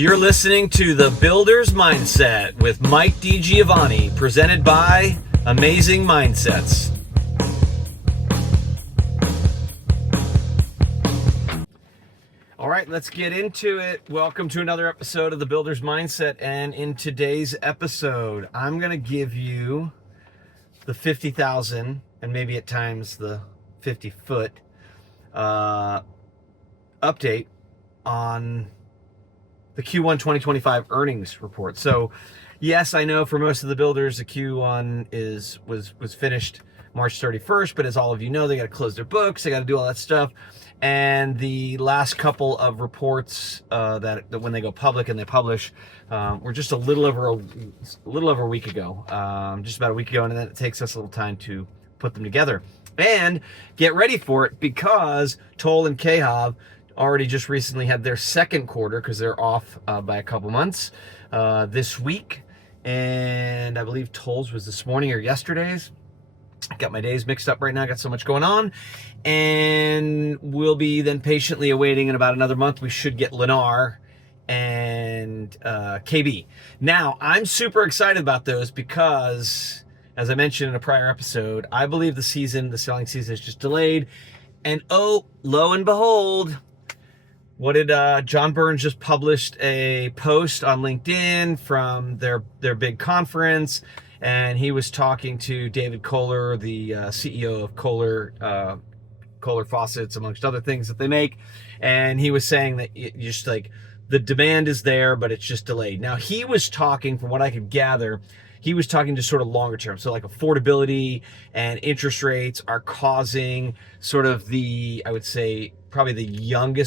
You're listening to The Builder's Mindset with Mike DiGiovanni, presented by Amazing Mindsets. All right, let's get into it. Welcome to another episode of The Builder's Mindset. And in today's episode, I'm going to give you the 50,000 and maybe at times the 50-foot update on the Q1 2025 earnings report. So yes, I know for most of the builders, the Q1 was finished March 31st, but as all of you know, they got to close their books, they got to do all that stuff. And the last couple of reports that when they go public and they publish were just a little over a week ago, just about a week ago, and then it takes us a little time to put them together. And get ready for it, because Toll and Cahav already just recently had their second quarter, because they're off by a couple months this week, and I believe Toll's was this morning or yesterday's. I got my days mixed up right now. I got so much going on, and we'll be then patiently awaiting. In about another month, we should get Lennar and KB. Now, I'm super excited about those because, as I mentioned in a prior episode, I believe the selling season is just delayed. And oh, lo and behold, what did John Burns just published a post on LinkedIn from their big conference, and he was talking to David Kohler, the CEO of Kohler Faucets, amongst other things that they make, and he was saying that just like the demand is there, but it's just delayed. Now, he was talking, from what I could gather, he was talking to sort of longer term. So like affordability and interest rates are causing sort of I would say, probably the younger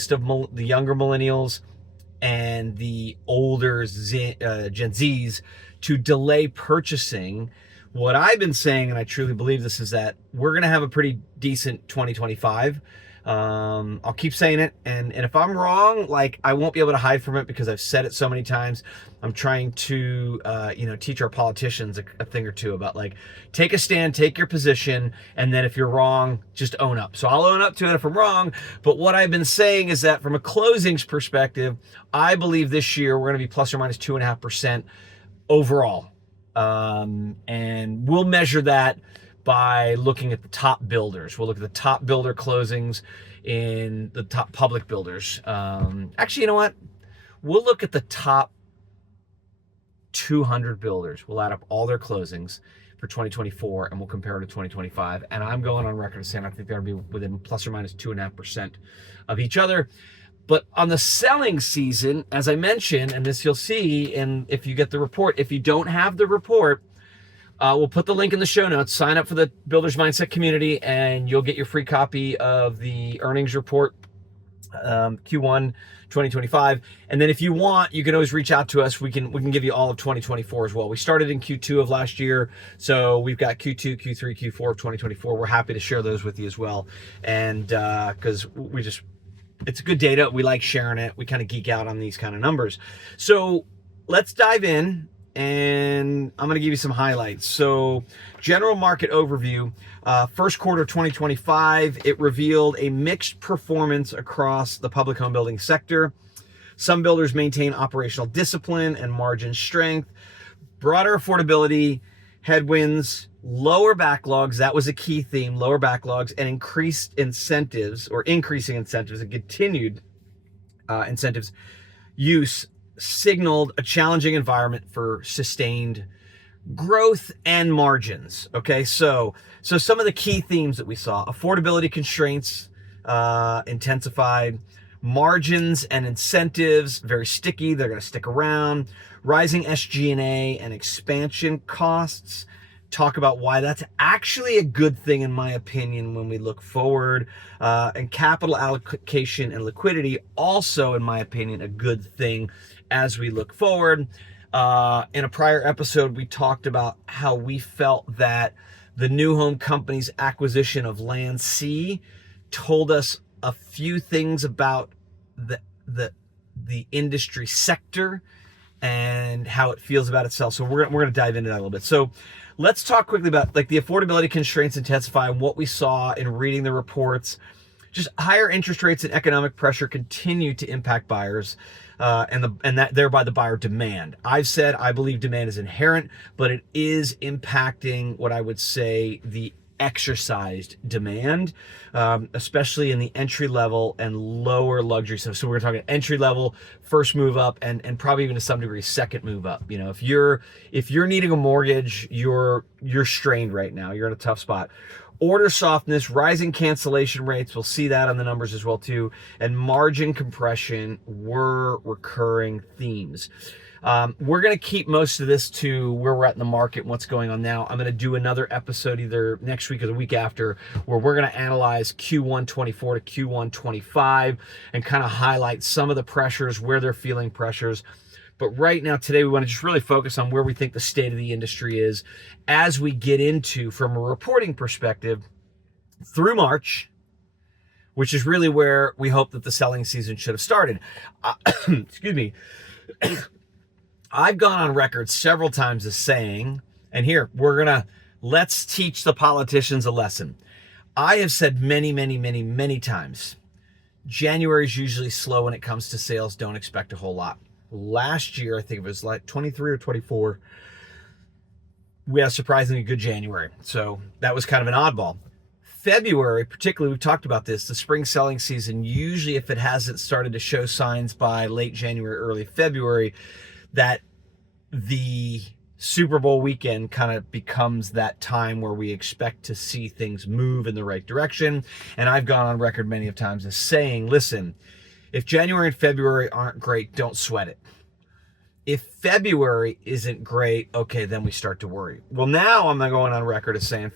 millennials and the older Gen Zs to delay purchasing. What I've been saying, and I truly believe this, is that we're going to have a pretty decent 2025. I'll keep saying it, and if I'm wrong, like, I won't be able to hide from it, because I've said it so many times. I'm trying to teach our politicians a thing or two about, like, take a stand, take your position, and then if you're wrong, just own up. So I'll own up to it if I'm wrong, but what I've been saying is that from a closings perspective, I believe this year we're going to be plus or minus 2.5% overall, and we'll measure that by looking at the top builders. We'll look at the top builder closings in the top public builders. Actually, you know what? We'll look at the top 200 builders. We'll add up all their closings for 2024, and we'll compare it to 2025. And I'm going on record as saying I think they're going to be within plus or minus 2.5% of each other. But on the selling season, as I mentioned, and this you'll see, and if you get the report, if you don't have the report, we'll put the link in the show notes. Sign up for the Builder's Mindset community, and you'll get your free copy of the earnings report, Q1 2025. And then if you want, you can always reach out to us. We can give you all of 2024 as well. We started in Q2 of last year, so we've got Q2, Q3, Q4 of 2024. We're happy to share those with you as well. And because it's good data. We like sharing it. We kind of geek out on these kind of numbers. So let's dive in, and I'm going to give you some highlights. So general market overview, first quarter 2025, it revealed a mixed performance across the public home building sector. Some builders maintain operational discipline and margin strength, broader affordability, headwinds, lower backlogs. That was a key theme, lower backlogs, and increasing incentives and continued incentives use signaled a challenging environment for sustained growth and margins. Okay, so some of the key themes that we saw: affordability constraints intensified, margins and incentives very sticky, they're going to stick around, rising SG&A and expansion costs. Talk about why that's actually a good thing, in my opinion, when we look forward, and capital allocation and liquidity, also, in my opinion, a good thing as we look forward. In a prior episode, we talked about how we felt that the new home company's acquisition of Land C told us a few things about the industry sector and how it feels about itself. So we're going to dive into that a little bit. So let's talk quickly about, like, the affordability constraints intensify and what we saw in reading the reports. just higher interest rates and economic pressure continue to impact buyers, and that thereby the buyer demand. I've said I believe demand is inherent, but it is impacting what I would say the exercised demand, especially in the entry level and lower luxury. So we're talking entry level, first move up, and probably even to some degree second move up. You know, if you're needing a mortgage, you're strained right now. You're in a tough spot. Order softness, rising cancellation rates, we'll see that on the numbers as well too, and margin compression were recurring themes. We're going to keep most of this to where we're at in the market and what's going on now. I'm going to do another episode either next week or the week after where we're going to analyze Q1 24 to Q1 25 and kind of highlight some of the pressures, where they're feeling pressures. But right now, today, we want to just really focus on where we think the state of the industry is as we get into, from a reporting perspective, through March, which is really where we hope that the selling season should have started. Excuse me. I've gone on record several times as saying, and here, let's teach the politicians a lesson. I have said many times, January is usually slow when it comes to sales. Don't expect a whole lot. Last year, I think it was like 23 or 24, we had a surprisingly good January. So that was kind of an oddball. February, particularly, we've talked about this, the spring selling season, usually if it hasn't started to show signs by late January, early February, that the Super Bowl weekend kind of becomes that time where we expect to see things move in the right direction. And I've gone on record many of times as saying, listen, if January and February aren't great, don't sweat it. If February isn't great, okay, then we start to worry. Well, now I'm going on record as saying,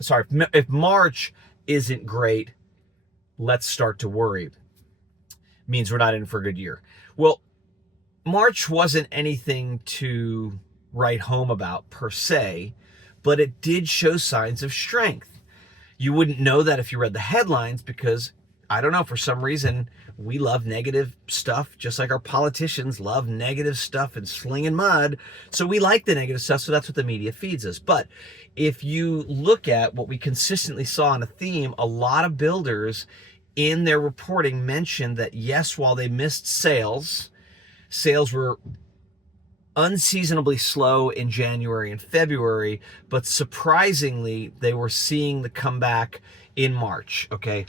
if March isn't great, let's start to worry. Means we're not in for a good year. Well, March wasn't anything to write home about per se, but it did show signs of strength. You wouldn't know that if you read the headlines because, I don't know, for some reason, we love negative stuff, just like our politicians love negative stuff and slinging mud. So we like the negative stuff, so that's what the media feeds us. But if you look at what we consistently saw in a theme, a lot of builders in their reporting mentioned that, yes, while they missed sales were unseasonably slow in January and February, but surprisingly, they were seeing the comeback in March, okay?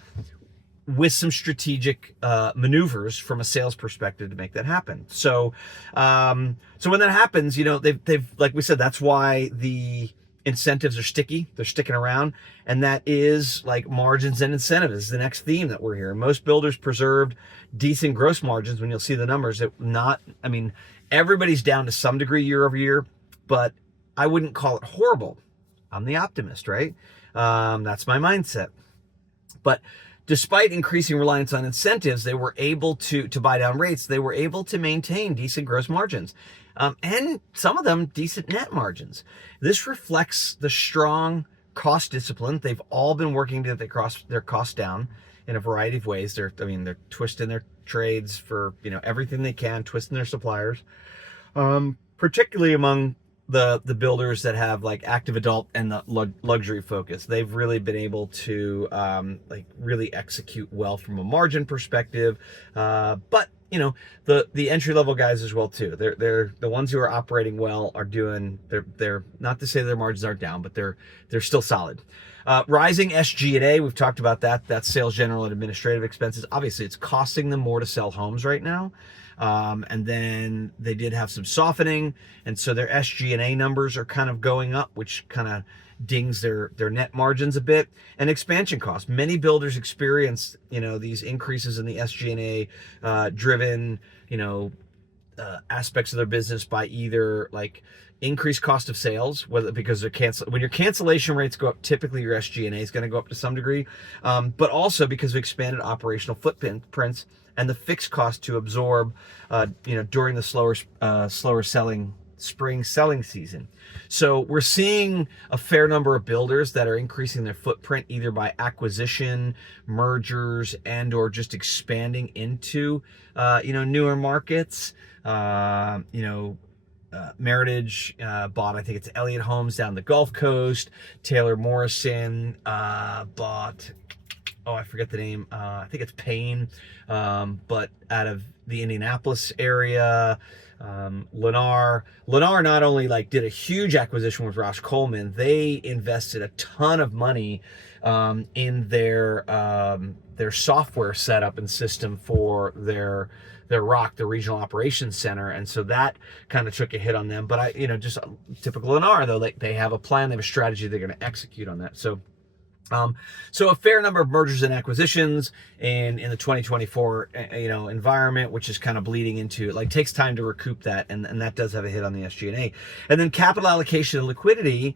With some strategic maneuvers from a sales perspective to make that happen. So when that happens, you know, they've like we said, that's why the incentives are sticky. They're sticking around, and that is like margins and incentives is the next theme that we're hearing. Most builders preserved decent gross margins. When you'll see the numbers, everybody's down to some degree year over year, but I wouldn't call it horrible. I'm the optimist, right? That's my mindset. But despite increasing reliance on incentives, they were able to buy down rates. They were able to maintain decent gross margins, and some of them decent net margins. This reflects the strong cost discipline. They've all been working to get their costs down in a variety of ways. They're twisting their trades for everything they can, twisting their suppliers, particularly among the builders that have like active adult and the luxury focus. They've really been able to really execute well from a margin perspective, but the entry level guys as well too. They're the ones who are operating well are doing. They're not to say their margins are down, but they're still solid. Rising SG&A, we've talked about that. That's sales, general, and administrative expenses. Obviously, it's costing them more to sell homes right now. And then they did have some softening, and so their SG&A numbers are kind of going up, which kind of dings their net margins a bit. And expansion costs. Many builders experience these increases in the SG&A driven aspects of their business by either like increased cost of sales, whether because when your cancellation rates go up, typically your SG&A is going to go up to some degree, but also because of expanded operational footprints and the fixed cost to absorb, during the slower selling spring selling season. So we're seeing a fair number of builders that are increasing their footprint either by acquisition, mergers, and or just expanding into newer markets. Meritage bought, I think it's Elliott Homes down the Gulf Coast. Taylor Morrison bought, I forget the name. I think it's Payne, but out of the Indianapolis area. Lennar not only like did a huge acquisition with Ross Coleman, they invested a ton of money in their software setup and system for their ROC, the Regional Operations Center, and so that kind of took a hit on them. But just typical Lennar though, they have a plan, they have a strategy, they're going to execute on that. So a fair number of mergers and acquisitions in the 2024 environment, which is kind of bleeding into, like, takes time to recoup that, and that does have a hit on the SG&A. And then capital allocation and liquidity,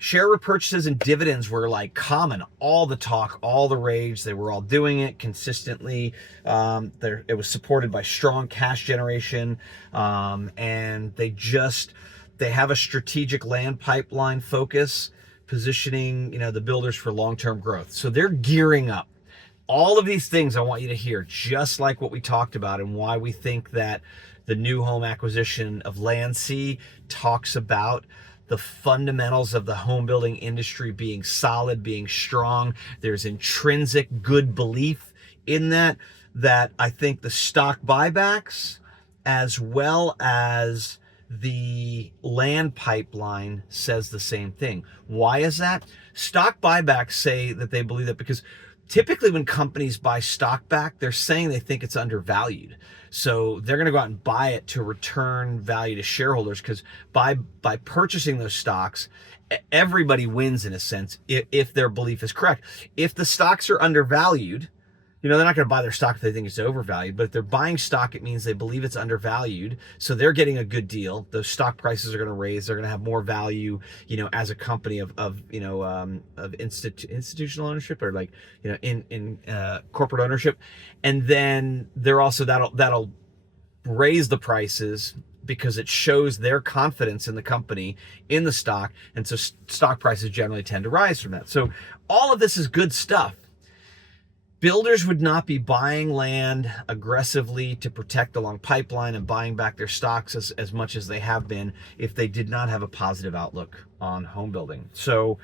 share repurchases and dividends were like common, all the talk, all the rage. They were all doing it consistently. It was supported by strong cash generation, and they have a strategic land pipeline focus, positioning the builders for long-term growth. So they're gearing up. All of these things I want you to hear, just like what we talked about and why we think that the new home acquisition of Landsea talks about the fundamentals of the home building industry being solid, being strong. There's intrinsic good belief in that I think the stock buybacks as well as the land pipeline says the same thing. Why is that? Stock buybacks say that they believe that because typically when companies buy stock back, they're saying they think it's undervalued. So they're going to go out and buy it to return value to shareholders, because by purchasing those stocks, everybody wins in a sense if their belief is correct. If the stocks are undervalued, they're not going to buy their stock if they think it's overvalued. But if they're buying stock, it means they believe it's undervalued. So they're getting a good deal. Those stock prices are going to raise. They're going to have more value, as a company of institutional ownership, or like, in corporate ownership. And then they're also, that'll raise the prices because it shows their confidence in the company, in the stock. And so stock prices generally tend to rise from that. So all of this is good stuff. Builders would not be buying land aggressively to protect the long pipeline and buying back their stocks as much as they have been if they did not have a positive outlook on home building. So,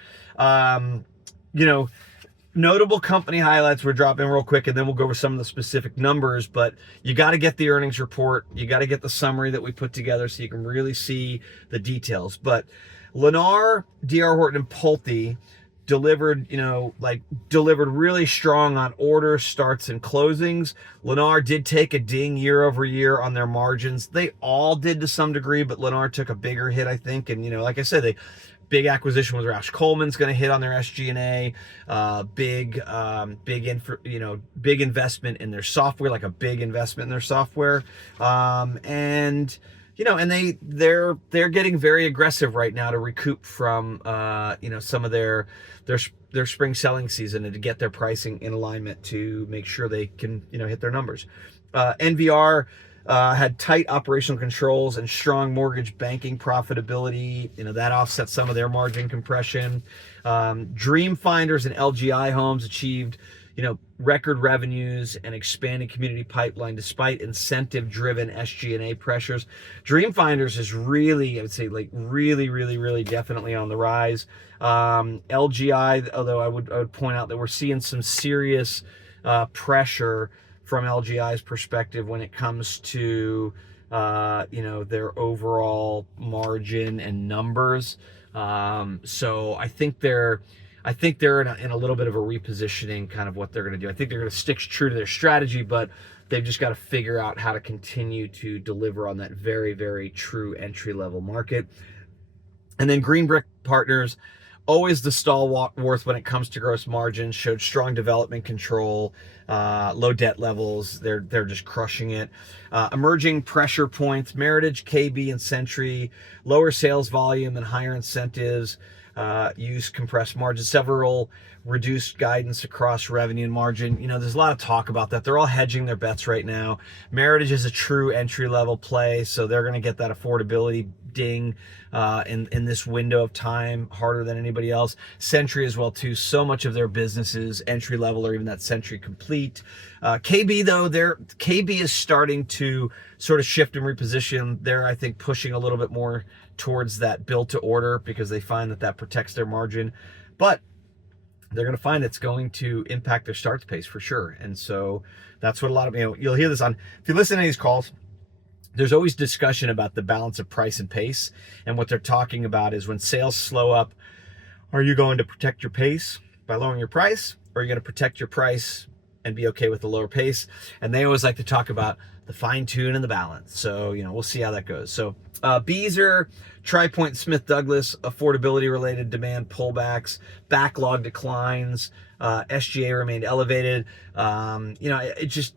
notable company highlights we're dropping real quick, and then we'll go over some of the specific numbers. But you got to get the earnings report. You got to get the summary that we put together so you can really see the details. But Lennar, D.R. Horton, and Pulte delivered really strong on orders, starts, and closings. Lennar did take a ding year over year on their margins. They all did to some degree, but Lennar took a bigger hit, I think. And like I said, big acquisition with Ross Coleman's going to hit on their SG&A. Big investment in their software, like a big investment in their software. And they're getting very aggressive right now to recoup from some of their spring selling season, and to get their pricing in alignment to make sure they can hit their numbers. NVR had tight operational controls and strong mortgage banking profitability. That offset some of their margin compression. Dream Finders and LGI Homes achieved record revenues and expanding community pipeline despite incentive-driven SG&A pressures. Dream Finders is really, I would say, like really definitely on the rise. LGI, although I would point out that we're seeing some serious pressure from LGI's perspective when it comes to their overall margin and numbers. So I think they're in a little bit of a repositioning, kind of what they're going to do. I think they're going to stick true to their strategy, but they've just got to figure out how to continue to deliver on that very, very true entry-level market. And then Green Brick Partners, always the stalwart when it comes to gross margins, showed strong development control, low debt levels. They're just crushing it. Emerging pressure points: Meritage, KB, and Century. Lower sales volume and higher incentives use compressed margins. Several reduced guidance across revenue and margin. There's a lot of talk about that. They're all hedging their bets right now. Meritage is a true entry-level play, so they're going to get that affordability ding in this window of time harder than anybody else. Century as well too. So much of their business is entry-level, or even that Century Complete. KB though, KB is starting to sort of shift and reposition. They're, I think, pushing a little bit more towards that build to order because they find that protects their margin. But they're going to find it's going to impact their starts pace for sure. And so that's what a lot of, you'll hear this on, if you listen to these calls, there's always discussion about the balance of price and pace. And what they're talking about is when sales slow up, are you going to protect your pace by lowering your price? Or are you going to protect your price and be okay with the lower pace? And they always like to talk about the fine tune and the balance. So, we'll see how that goes. So Beazer, TriPoint, Smith Douglas, affordability related demand pullbacks, backlog declines, SGA remained elevated. It just,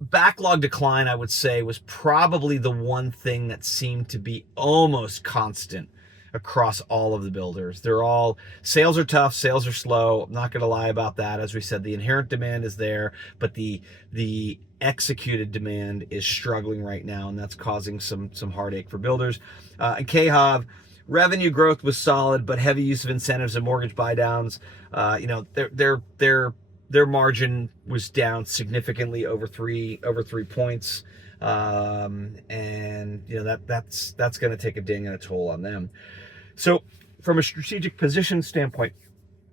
backlog decline, I would say, was probably the one thing that seemed to be almost constant across all of the builders. They're all, sales are tough, sales are slow. I'm not going to lie about that. As we said, the inherent demand is there, but the executed demand is struggling right now, and that's causing some heartache for builders. And KHOV, revenue growth was solid, but heavy use of incentives and mortgage buy downs. Their margin was down significantly over three points. And that's going to take a ding and a toll on them. So from a strategic position standpoint,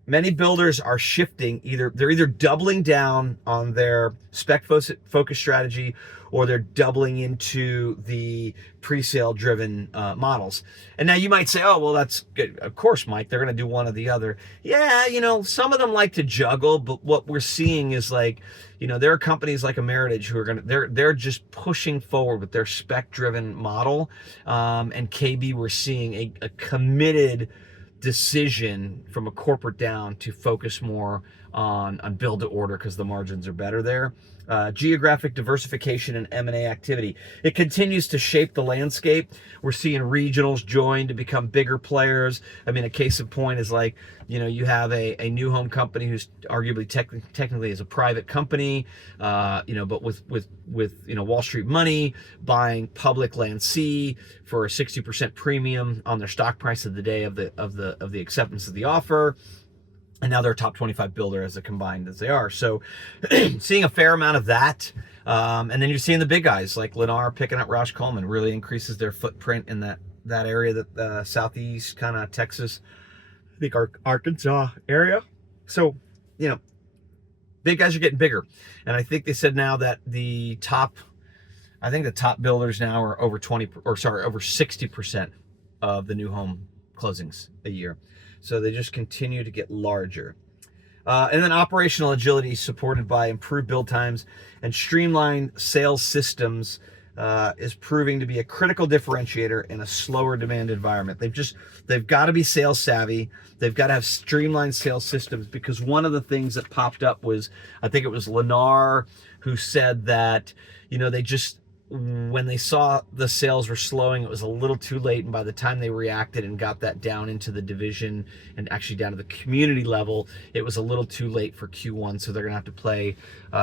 many builders are shifting. They're either doubling down on their spec focus strategy, or they're doubling into the pre-sale driven models. And now you might say, oh, well, that's good. Of course, Mike, they're going to do one or the other. Yeah, some of them like to juggle, but what we're seeing is there are companies like Ameritage who are they're just pushing forward with their spec driven model. And KB, we're seeing a committed decision from a corporate down to focus more on build to order because the margins are better there. Geographic diversification and M&A activity. It continues to shape the landscape. We're seeing regionals join to become bigger players. I mean, a case in point is you have a new home company who's arguably technically is a private company, but with Wall Street money buying public Land C for a 60% premium on their stock price of the day of the acceptance of the offer. And now they're a top 25 builder as a combined as they are. So seeing a fair amount of that. And then you're seeing the big guys like Lennar picking up Roush Coleman, really increases their footprint in that area, that southeast kind of Texas, I think Arkansas area. So, big guys are getting bigger. And I think they said now that the top builders now are over 60% of the new home closings a year. So they just continue to get larger. And then operational agility supported by improved build times and streamlined sales systems is proving to be a critical differentiator in a slower demand environment. They've got to be sales savvy. They've got to have streamlined sales systems, because one of the things that popped up was, I think it was Lennar who said that, when they saw the sales were slowing, it was a little too late. And by the time they reacted and got that down into the division and actually down to the community level, it was a little too late for Q1. So they're going to have to play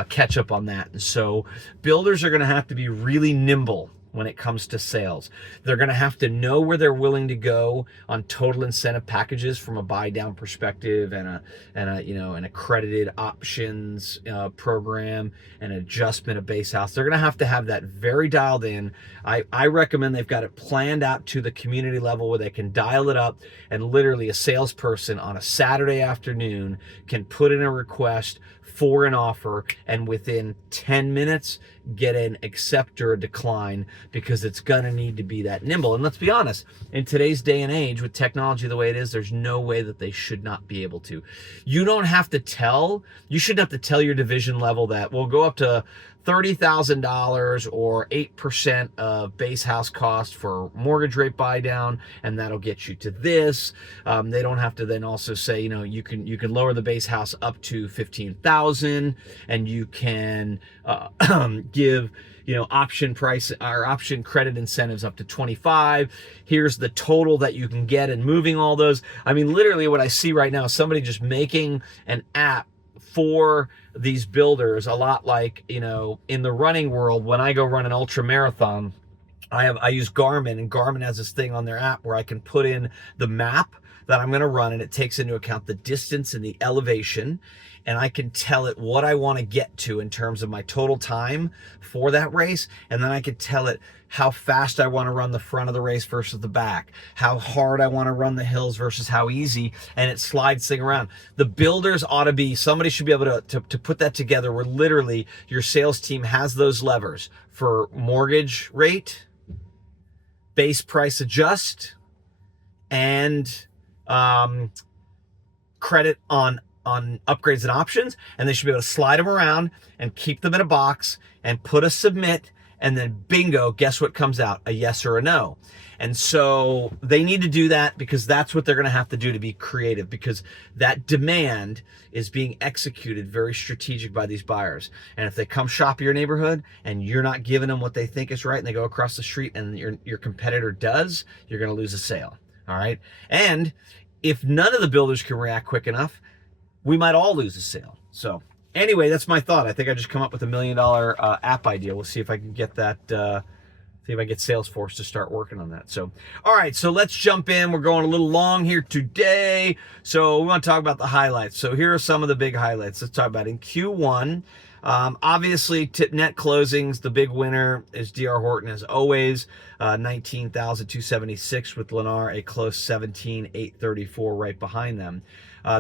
catch up on that. And so builders are going to have to be really nimble when it comes to sales. They're going to have to know where they're willing to go on total incentive packages from a buy down perspective and an accredited options program and adjustment of base house. They're going to have that very dialed in. I recommend they've got it planned out to the community level where they can dial it up, and literally a salesperson on a Saturday afternoon can put in a request for an offer and within 10 minutes get an accept or a decline, because it's gonna need to be that nimble. And let's be honest, in today's day and age with technology the way it is, there's no way that they should not be able to. You shouldn't have to tell your division level that we'll go up to $30,000 or 8% of base house cost for mortgage rate buy down, and that'll get you to this. They don't have to then also say, you can lower the base house up to $15,000, and you can give option price or option credit incentives up to 25. Here's the total that you can get, and moving all those. I mean, literally what I see right now is somebody just making an app for these builders, a lot like, in the running world, when I go run an ultra marathon, I use Garmin, and Garmin has this thing on their app where I can put in the map that I'm going to run, and it takes into account the distance and the elevation, and I can tell it what I want to get to in terms of my total time for that race. And then I can tell it how fast I want to run the front of the race versus the back, how hard I want to run the hills versus how easy, and it slides thing around. The builders ought to be, somebody should be able to put that together where literally your sales team has those levers for mortgage rate, base price adjust, and credit on upgrades and options, and they should be able to slide them around and keep them in a box and put a submit, and then bingo, guess what comes out? A yes or a no. And so they need to do that because that's what they're going to have to do to be creative, because that demand is being executed very strategic by these buyers. And if they come shop your neighborhood and you're not giving them what they think is right, and they go across the street and your competitor does, you're going to lose a sale. All right. And if none of the builders can react quick enough, we might all lose a sale. So anyway, that's my thought. I think I just come up with $1 million app idea. We'll see if I can get that, see if I get Salesforce to start working on that. So, all right, so let's jump in. We're going a little long here today. So we want to talk about the highlights. So here are some of the big highlights. Let's talk about in Q1. Obviously, net closings, the big winner is D.R. Horton as always, 19,276 with Lennar, a close 17,834 right behind them.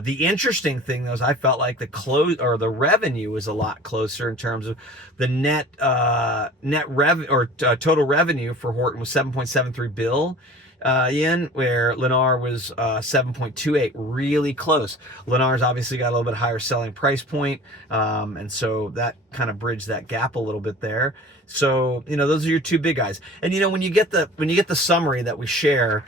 The interesting thing though is I felt like the revenue was a lot closer in terms of the total revenue for Horton was 7.73 bill. Where Lennar was 7.28, really close. Lennar's obviously got a little bit higher selling price point, and so that kind of bridged that gap a little bit there. So those are your two big guys. And when you get the summary that we share,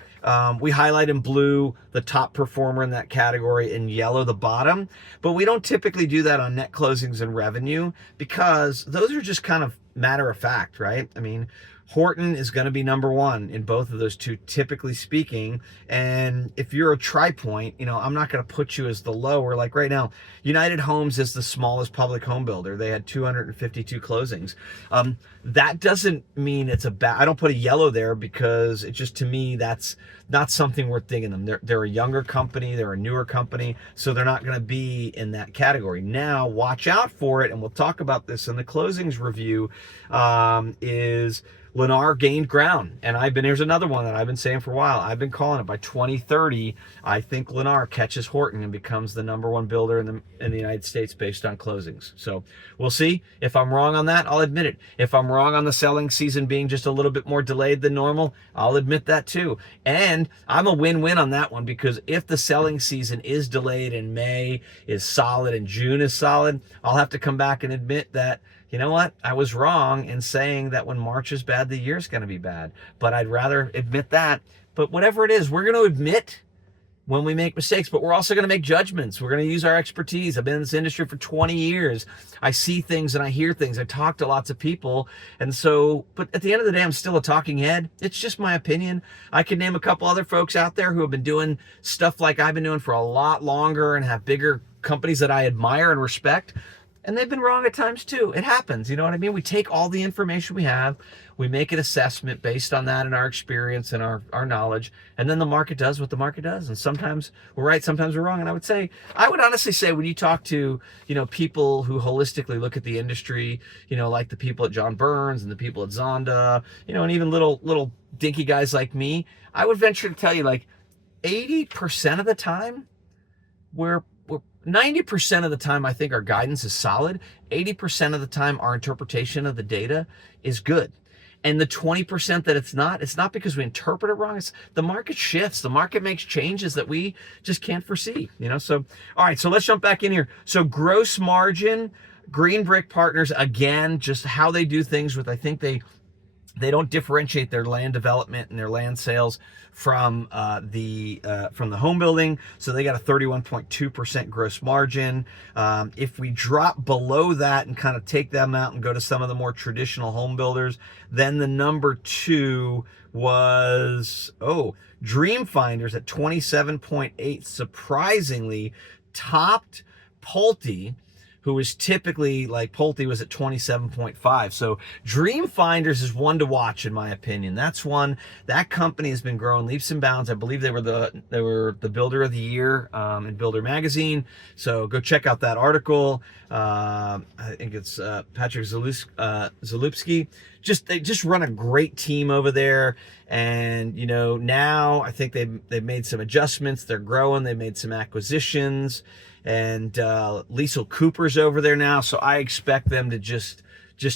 we highlight in blue the top performer in that category, in yellow the bottom. But we don't typically do that on net closings and revenue because those are just kind of matter of fact, right? I mean, Horton is going to be number one in both of those two, typically speaking. And if you're a tri-point, I'm not going to put you as the lower. Like right now, United Homes is the smallest public home builder. They had 252 closings. That doesn't mean it's a bad. I don't put a yellow there because it just, to me, that's not something worth thinking them. They're a younger company. They're a newer company. So they're not going to be in that category. Now, watch out for it. And we'll talk about this in the closings review, is Lennar gained ground. And here's another one that I've been saying for a while. I've been calling it. By 2030, I think Lennar catches Horton and becomes the number one builder in the United States based on closings. So we'll see. If I'm wrong on that, I'll admit it. If I'm wrong on the selling season being just a little bit more delayed than normal, I'll admit that too. And I'm a win-win on that one, because if the selling season is delayed and May is solid and June is solid, I'll have to come back and admit that, you know what? I was wrong in saying that when March is bad, the year's going to be bad. But I'd rather admit that. But whatever it is, we're going to admit when we make mistakes, but we're also going to make judgments. We're going to use our expertise. I've been in this industry for 20 years. I see things and I hear things. I talk to lots of people. And so, but at the end of the day, I'm still a talking head. It's just my opinion. I could name a couple other folks out there who have been doing stuff like I've been doing for a lot longer and have bigger companies that I admire and respect. And they've been wrong at times too. It happens, you know what I mean? We take all the information we have, we make an assessment based on that and our experience and our knowledge, and then the market does what the market does. And sometimes we're right, sometimes we're wrong. And I would honestly say when you talk to, people who holistically look at the industry, like the people at John Burns and the people at Zonda, and even little dinky guys like me, I would venture to tell you like 80% of the time, 90% of the time, I think our guidance is solid. 80% of the time, our interpretation of the data is good. And the 20% that it's not because we interpret it wrong. It's the market shifts. The market makes changes that we just can't foresee, So, all right, so let's jump back in here. So gross margin, Green Brick Partners, again, just how they do things with, I think they don't differentiate their land development and their land sales from the home building. So they got a 31.2% gross margin. If we drop below that and kind of take them out and go to some of the more traditional home builders, then the number two was, Dream Finders at 27.8, surprisingly topped Pulte, who is typically, like Pulte was at 27.5. So Dream Finders is one to watch, in my opinion. That's one. That company has been growing leaps and bounds. I believe they were the builder of the year in Builder Magazine. So go check out that article. I think it's Patrick Zalupski. They just run a great team over there. And, you know, now I think they've made some adjustments. They're growing. They made some acquisitions. And Liesl Cooper's over there now. So I expect them to just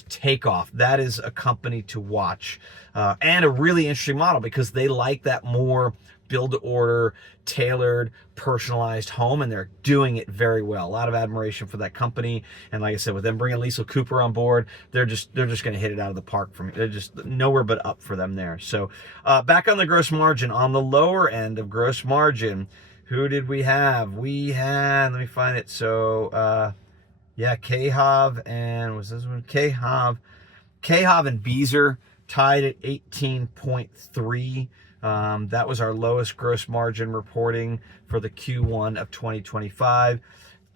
take off. That is a company to watch. And a really interesting model because they like that more build-to-order, tailored, personalized home, and they're doing it very well. A lot of admiration for that company. And like I said, with them bringing Liesl Cooper on board, they're just going to hit it out of the park for me. They're just nowhere but up for them there. So back on the gross margin, on the lower end of gross margin, who did we have? We had, let me find it. So yeah, KHOV and was this one? KHOV and Beazer tied at 18.3. That was our lowest gross margin reporting for the Q1 of 2025.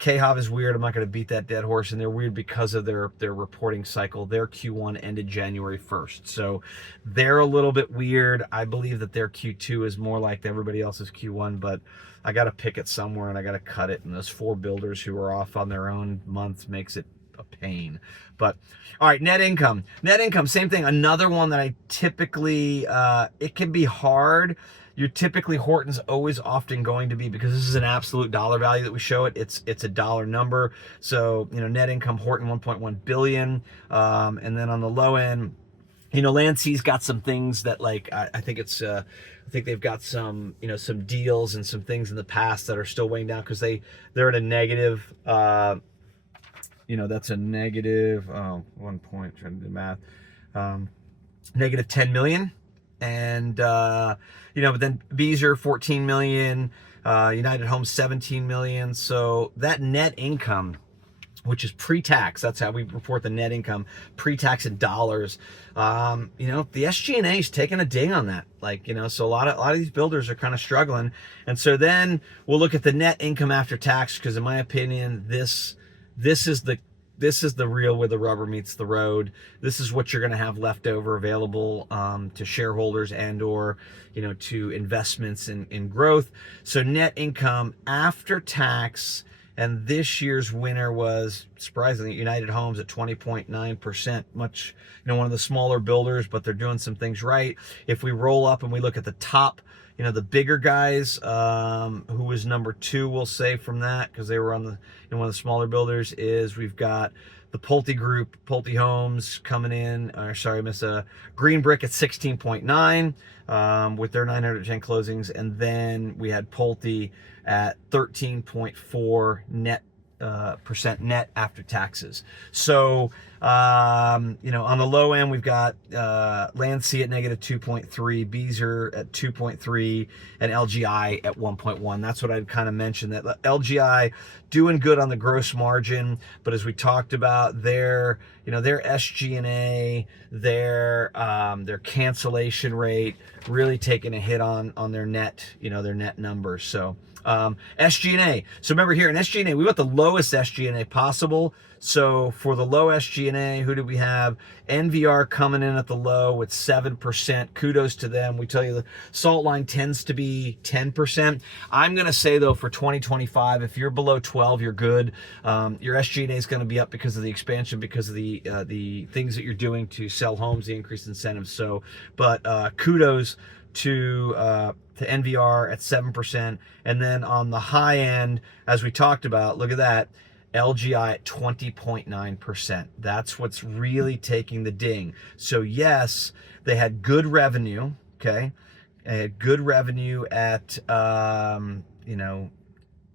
KHOV is weird. I'm not going to beat that dead horse, and they're weird because of their reporting cycle. Their Q1 ended January 1st, so they're a little bit weird. I believe that their Q2 is more like everybody else's Q1, but I got to pick it somewhere, and I got to cut it, and those 4 builders who are off on their own months makes it a pain. But all right, net income, same thing. Another one that I typically, it can be hard. You're typically, Horton's always often going to be, because this is an absolute dollar value that we show it. It's a dollar number. So, you know, net income, Horton 1.1 billion. And then on the low end, you know, Landsea's got some things that, like, I think they've got some, you know, some deals and some things in the past that are still weighing down because they're at a negative, you know, that's a negative, 1 point, trying to do math, negative 10 million. And, you know, but then Beazer, 14 million, United Homes, 17 million. So that net income, which is pre-tax, that's how we report the net income, pre-tax in dollars. You know, the SG&A is taking a ding on that. Like, you know, so a lot of these builders are kind of struggling. And so then we'll look at the net income after tax, because in my opinion, this is the real where the rubber meets the road. This is what you're going to have left over available to shareholders and or, you know, to investments in growth. So net income after tax, and this year's winner was, surprisingly, United Homes at 20.9%. Much, you know, one of the smaller builders, but they're doing some things right. If we roll up and we look at the top, you know, the bigger guys, who was number 2, we'll say from that, because they were on the, in one of the smaller builders, is we've got the Pulte Group, Pulte Homes coming in, or sorry, Green Brick at 16.9 with their 910 closings, and then we had Pulte at 13.4 net percent net after taxes. So, you know, on the low end, we've got Landsea at negative 2.3, Beazer at 2.3, and LGI at 1.1. That's what I'd kind of mentioned, that LGI doing good on the gross margin, but as we talked about, their, you know, their SG&A, their cancellation rate really taking a hit on their net, you know, their net numbers. So SG&A. So remember here in SG&A, we want the lowest SG&A possible. So for the low SG&A, who did we have? NVR coming in at the low with 7%. Kudos to them. We tell you the salt line tends to be 10%. I'm going to say, though, for 2025, if you're below 12, you're good. Your SG&A is going to be up because of the expansion, because of the things that you're doing to sell homes, the increased incentives. So, but kudos to NVR at 7%. And then on the high end, as we talked about, look at that, LGI at 20.9%. That's what's really taking the ding. So yes, they had good revenue, okay? They had good revenue at, you know,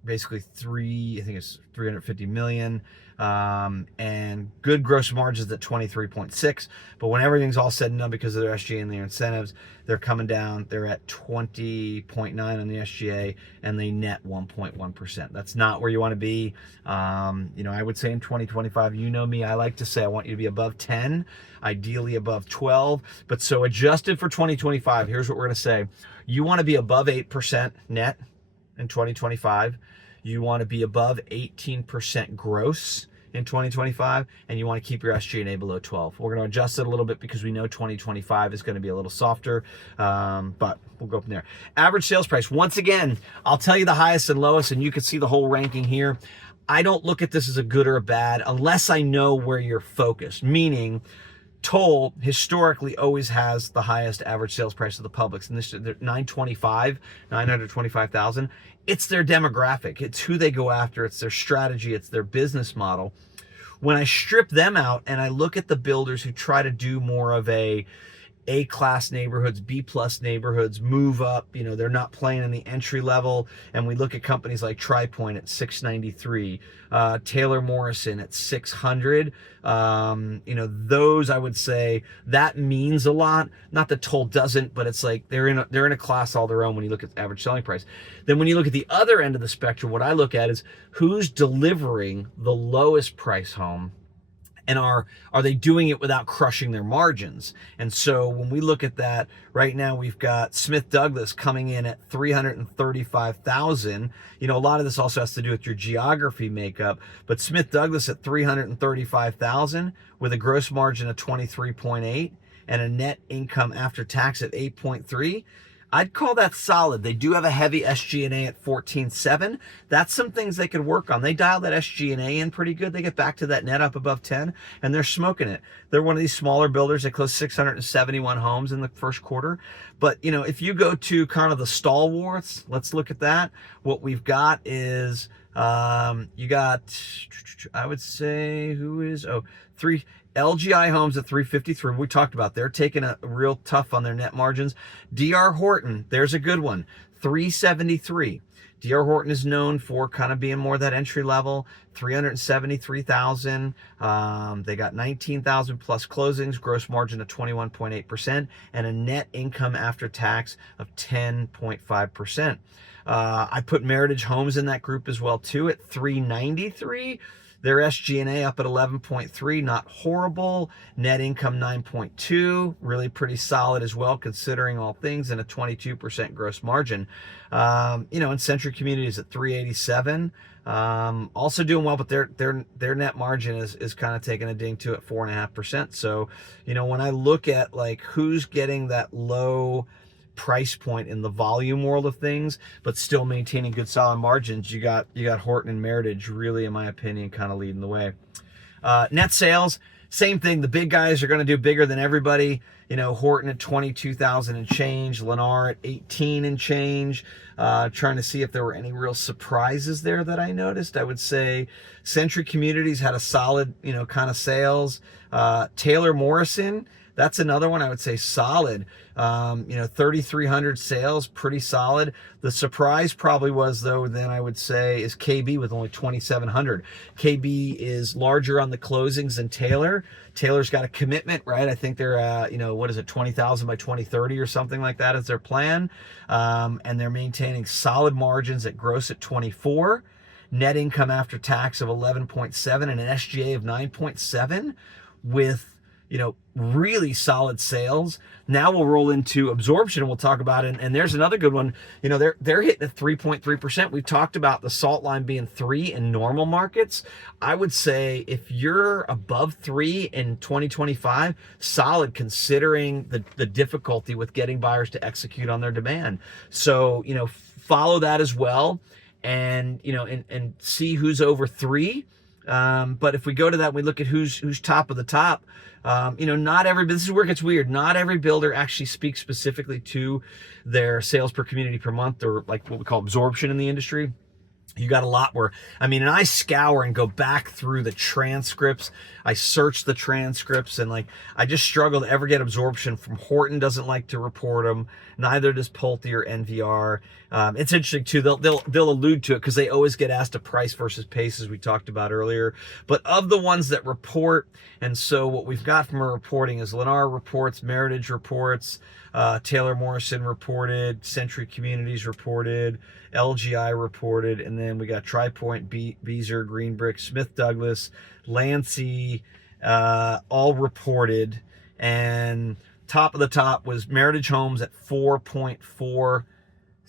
basically I think it's 350 million, and good gross margins at 23.6. But when everything's all said and done, because of their SGA and their incentives, they're coming down. They're at 20.9 on the SGA, and they net 1.1%. That's not where you want to be. You know, I would say in 2025, you know me, I like to say I want you to be above 10, ideally above 12. But so adjusted for 2025, here's what we're going to say. You want to be above 8% net in 2025. You want to be above 18% gross in 2025, and you want to keep your SG&A below 12. We're going to adjust it a little bit because we know 2025 is going to be a little softer, but we'll go from there. Average sales price. Once again, I'll tell you the highest and lowest, and you can see the whole ranking here. I don't look at this as a good or a bad unless I know where you're focused, meaning Toll historically always has the highest average sales price of the publics, and this is 925,000. It's their demographic, it's who they go after, it's their strategy, it's their business model. When I strip them out and I look at the builders who try to do more of A-class neighborhoods, B-plus neighborhoods, move up, they're not playing in the entry level, and we look at companies like TriPoint at 693, Taylor Morrison at 600, those, I would say that means a lot. Not that Toll doesn't, but it's like they're in a class all their own when you look at the average selling price. Then when you look at the other end of the spectrum, what I look at is who's delivering the lowest price home, and are they doing it without crushing their margins? And so when we look at that, right now we've got Smith Douglas coming in at 335,000. A lot of this also has to do with your geography makeup, but Smith Douglas at 335,000 with a gross margin of 23.8 and a net income after tax at 8.3. I'd call that solid. They do have a heavy SG&A at 14.7. That's some things they could work on. They dial that SG&A in pretty good. They get back to that net up above 10, and they're smoking it. They're one of these smaller builders. They closed 671 homes in the first quarter. But, if you go to kind of the stalwarts, let's look at that. What we've got is, you got, I would say, LGI Homes at 353. We talked about they're taking a real tough on their net margins. D.R. Horton, there's a good one, 373. D.R. Horton is known for kind of being more that entry level, 373,000. They got 19,000 plus closings, gross margin of 21.8%, and a net income after tax of 10.5%. I put Meritage Homes in that group as well too at 393. Their SG&A up at 11.3, not horrible. Net income 9.2, really pretty solid as well, considering all things, and a 22% gross margin. And Century Communities at 387, also doing well, but their net margin is kind of taking a ding too at 4.5%. So, when I look at like who's getting that low price point in the volume world of things, but still maintaining good solid margins, you got Horton and Meritage really, in my opinion, kind of leading the way. Net sales, same thing. The big guys are going to do bigger than everybody. Horton at 22,000 and change, Lennar at 18 and change. Trying to see if there were any real surprises there that I noticed. I would say Century Communities had a solid, kind of sales. Taylor Morrison, that's another one I would say solid. 3,300 sales, pretty solid. The surprise probably was, though, then I would say is KB with only 2,700. KB is larger on the closings than Taylor. Taylor's got a commitment, right? I think they're, 20,000 by 2030 or something like that is their plan. And they're maintaining solid margins at gross at 24, net income after tax of 11.7, and an SGA of 9.7 with really solid sales. Now we'll roll into absorption and we'll talk about it. And there's another good one. They're hitting at 3.3%. We've talked about the salt line being 3 in normal markets. I would say if you're above 3 in 2025, solid, considering the difficulty with getting buyers to execute on their demand. So, follow that as well, and and see who's over 3. But if we go to that, we look at who's top of the top. Not every, this is where it gets weird. Not every builder actually speaks specifically to their sales per community per month, or like what we call absorption in the industry. You got a lot where, and I scour and go back through the transcripts. I search the transcripts, and I just struggle to ever get absorption from Horton. Doesn't like to report them. Neither does Pulte or NVR. It's interesting too. They'll allude to it because they always get asked a price versus pace, as we talked about earlier. But of the ones that report, and so what we've got from our reporting is Lennar reports, Meritage reports, Taylor Morrison reported, Century Communities reported, LGI reported, and then we got TriPoint, Beazer, Green Brick, Smith Douglas, Lancy, all reported. And top of the top was Meritage Homes at 4.46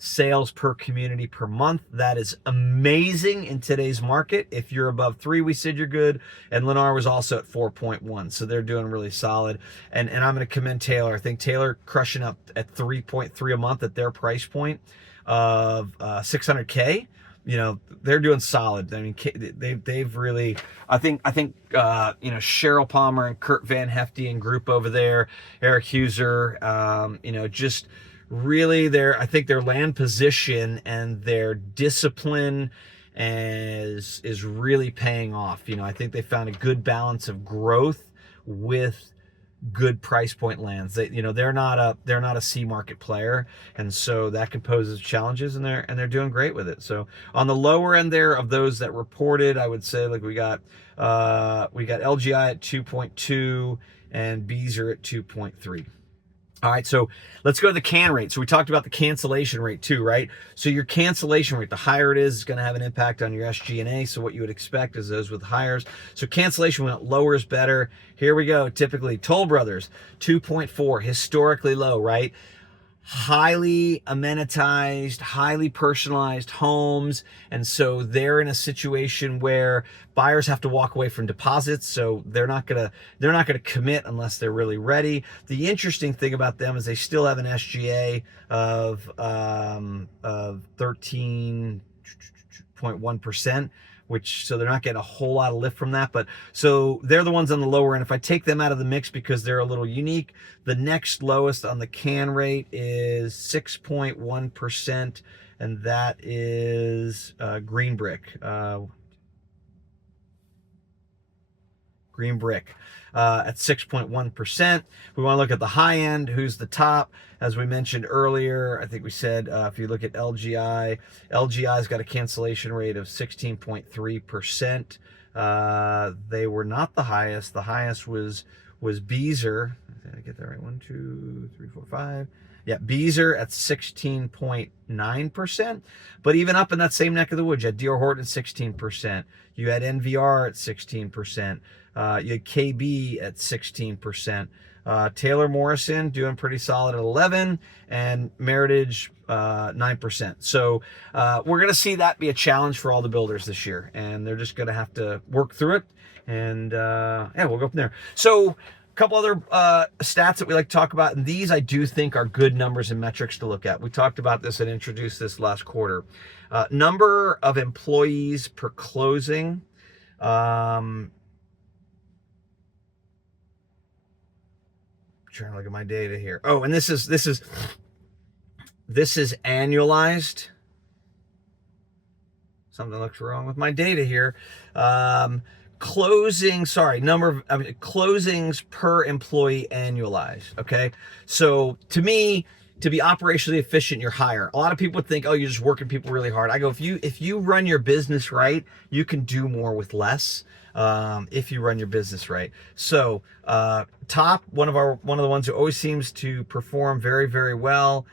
sales per community per month. That is amazing in today's market. If you're above 3, we said you're good. And Lennar was also at 4.1, so they're doing really solid. And I'm going to commend Taylor. I think Taylor crushing up at 3.3 a month at their price point of 600K. You know, they're doing solid. I mean, they've really, I think you know, Cheryl Palmer and Kurt Van Hefty and group over there, Eric Huser, you know, just really I think their land position and their discipline is really paying off. You know, I think they found a good balance of growth with good price point lands. You know, they're not a C market player, and so that can pose challenges, and they're doing great with it. So on the lower end there of those that reported, I would say, like, we got LGI at 2.2 and Beazer at 2.3. All right, so let's go to the can rate. So we talked about the cancellation rate too, right? So your cancellation rate, the higher it is going to have an impact on your SG&A. So what you would expect is those with hires. So cancellation, when it lowers, better. Here we go. Typically, Toll Brothers, 2.4, historically low, right? Highly amenitized, highly personalized homes, and so they're in a situation where buyers have to walk away from deposits, so they're not gonna commit unless they're really ready. The interesting thing about them is they still have an SGA of 13.1%, which, so they're not getting a whole lot of lift from that. But so they're the ones on the lower end. If I take them out of the mix because they're a little unique, the next lowest on the can rate is 6.1%, and that is Green Brick. Green Brick at 6.1%. We want to look at the high end. Who's the top? As we mentioned earlier, I think we said if you look at LGI's got a cancellation rate of 16.3%. They were not the highest. The highest was Beazer. Did I get that right? 1, 2, 3, 4, 5. Yeah, Beazer at 16.9%. But even up in that same neck of the woods, you had D.R. Horton at 16%. You had NVR at 16%. You had KB at 16%. Taylor Morrison doing pretty solid at 11%, and Meritage 9%. So we're going to see that be a challenge for all the builders this year, and they're just going to have to work through it. And yeah, we'll go from there. So a couple other stats that we like to talk about, and these I do think are good numbers and metrics to look at. We talked about this and introduced this last quarter. Number of employees per closing. Trying to look at my data here. Oh, and this is annualized. Something looks wrong with my data here. Number of closings per employee annualized. Okay, so to me, to be operationally efficient, you're higher. A lot of people would think, oh, you're just working people really hard. I go, if you run your business right, you can do more with less. If you run your business right. So top, one of the ones who always seems to perform very, very well,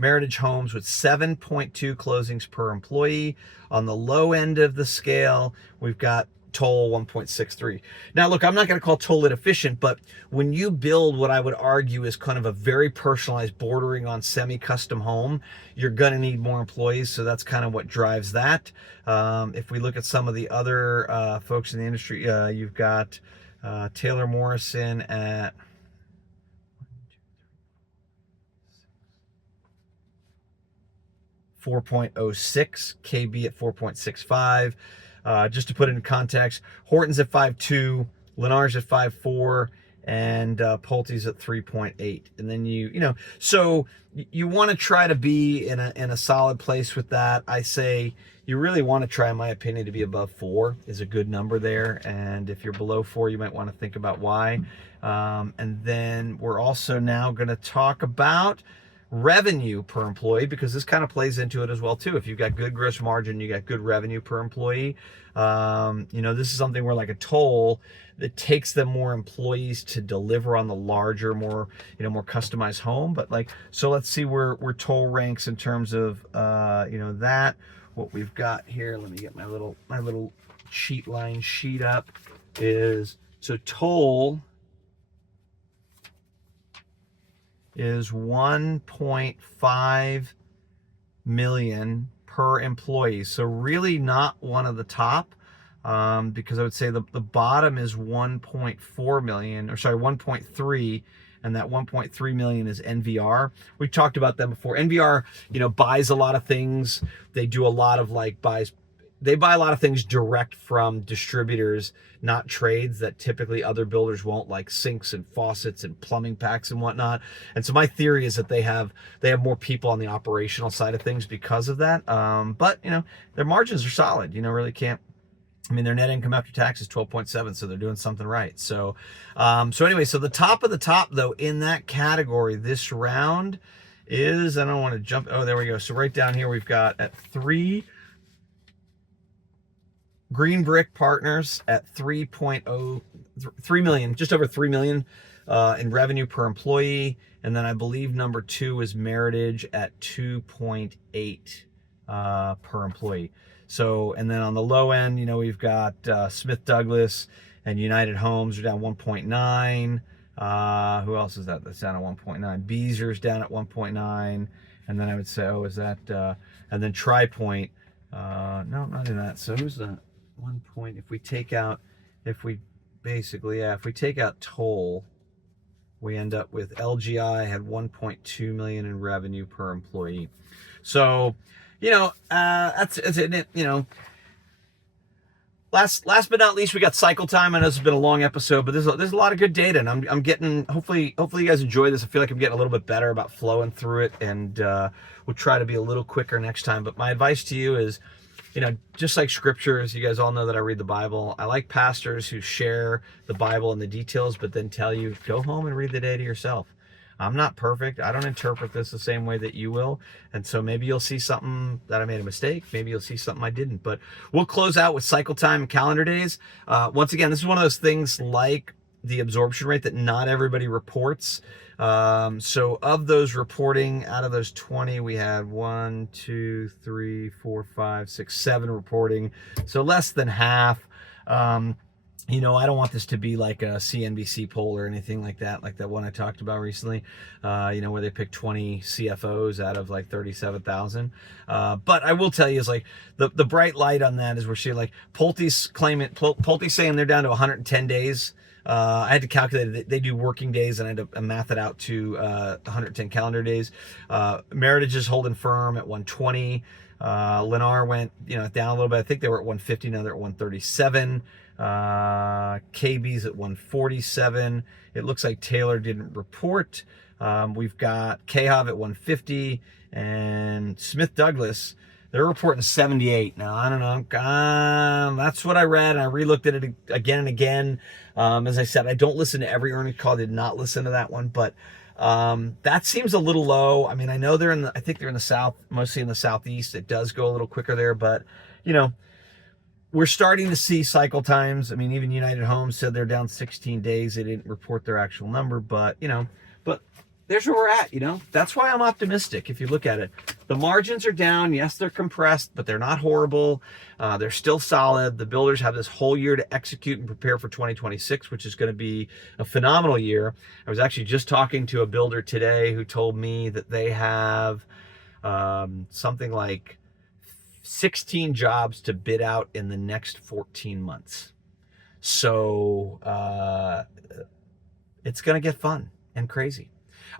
Meritage Homes with 7.2 closings per employee. On the low end of the scale, we've got Toll 1.63. Now look, I'm not going to call Toll inefficient, but when you build what I would argue is kind of a very personalized, bordering on semi-custom home, you're going to need more employees, so that's kind of what drives that. If we look at some of the other folks in the industry, you've got Taylor Morrison at 4.06, KB at 4.65. Just to put it in context, Horton's at 5.2, Lennar's at 5.4, and Pulte's at 3.8. And then so you want to try to be in a solid place with that. I say you really want to try, in my opinion, to be above 4 is a good number there. And if you're below 4, you might want to think about why. And then we're also now going to talk about revenue per employee, because this kind of plays into it as well too. If you've got good gross margin, you got good revenue per employee. This is something where, like a Toll, that takes them more employees to deliver on the larger, more customized home. But so let's see where Toll ranks in terms of that. What we've got here, let me get my little sheet up, is so Toll is 1.5 million per employee. So really not one of the top, because I would say the bottom is 1.4 million, or sorry, 1.3, and that 1.3 million is NVR. We talked about them before. NVR, buys a lot of things. They do a lot of they buy a lot of things direct from distributors, not trades that typically other builders won't, like sinks and faucets and plumbing packs and whatnot. And so my theory is that they have more people on the operational side of things because of that. But their margins are solid. Really can't. I mean, their net income after tax is 12.7, so they're doing something right. So, anyway, so the top of the top though in that category this round is, I don't want to jump. Oh, there we go. So right down here we've got at 3. Green Brick Partners at 3 million, just over 3 million in revenue per employee. And then I believe number 2 is Meritage at 2.8 per employee. So, and then on the low end, we've got Smith Douglas and United Homes are down 1.9. Who else is that? That's down at 1.9. Beezer's down at 1.9. And then I would say, and then TriPoint. No, not in that. So who's that? 1 point. If we take out toll, we end up with LGI had 1.2 million in revenue per employee. So, that's it. Last but not least, we got cycle time. I know this has been a long episode, but there's a lot of good data, and I'm getting, hopefully you guys enjoy this. I feel like I'm getting a little bit better about flowing through it, and we'll try to be a little quicker next time. But my advice to you is, just like scriptures, you guys all know that I read the Bible. I like pastors who share the Bible and the details, but then tell you, go home and read the data yourself. I'm not perfect. I don't interpret this the same way that you will. And so maybe you'll see something that I made a mistake. Maybe you'll see something I didn't. But we'll close out with cycle time and calendar days. Once again, this is one of those things like the absorption rate that not everybody reports. So of those reporting, out of those 20, we had 1, 2, 3, 4, 5, 6, 7 reporting. So less than half. I don't want this to be like a CNBC poll or anything like that one I talked about recently, where they picked 20 CFOs out of like 37,000. But I will tell you is like the bright light on that is we're seeing like Pulte's saying they're down to 110 days. I had to calculate it. They do working days, and I had to math it out to 110 calendar days. Meritage is holding firm at 120. Lennar went down a little bit. I think they were at 150. Now they're at 137. KB's at 147. It looks like Taylor didn't report. We've got KHOV at 150, and Smith Douglas, they're reporting 78. Now, I don't know. That's what I read, and I re-looked at it again and again. As I said, I don't listen to every earnings call. I did not listen to that one, but that seems a little low. I mean, I know I think they're in the South, mostly in the Southeast. It does go a little quicker there, but, we're starting to see cycle times. I mean, even United Homes said they're down 16 days. They didn't report their actual number, but there's where we're at, That's why I'm optimistic. If you look at it, the margins are down. Yes, they're compressed, but they're not horrible. They're still solid. The builders have this whole year to execute and prepare for 2026, which is going to be a phenomenal year. I was actually just talking to a builder today who told me that they have something like 16 jobs to bid out in the next 14 months. So it's going to get fun and crazy.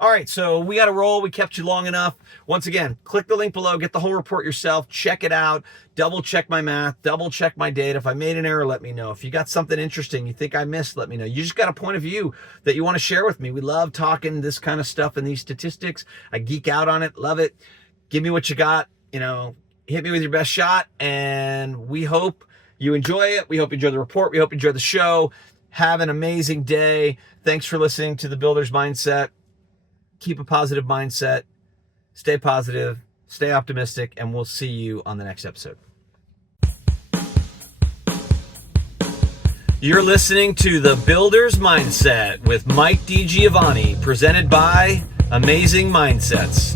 All right, so we got to roll. We kept you long enough. Once again, click the link below, get the whole report yourself, check it out, double check my math, double check my data. If I made an error, let me know. If you got something interesting you think I missed, let me know. You just got a point of view that you want to share with me. We love talking this kind of stuff and these statistics. I geek out on it, love it. Give me what you got, hit me with your best shot, and we hope you enjoy it. We hope you enjoy the report. We hope you enjoy the show. Have an amazing day. Thanks for listening to The Builder's Mindset. Keep a positive mindset. Stay positive. Stay optimistic, and we'll see you on the next episode. You're listening to The Builder's Mindset with Mike DiGiovanni, presented by Amazing Mindsets.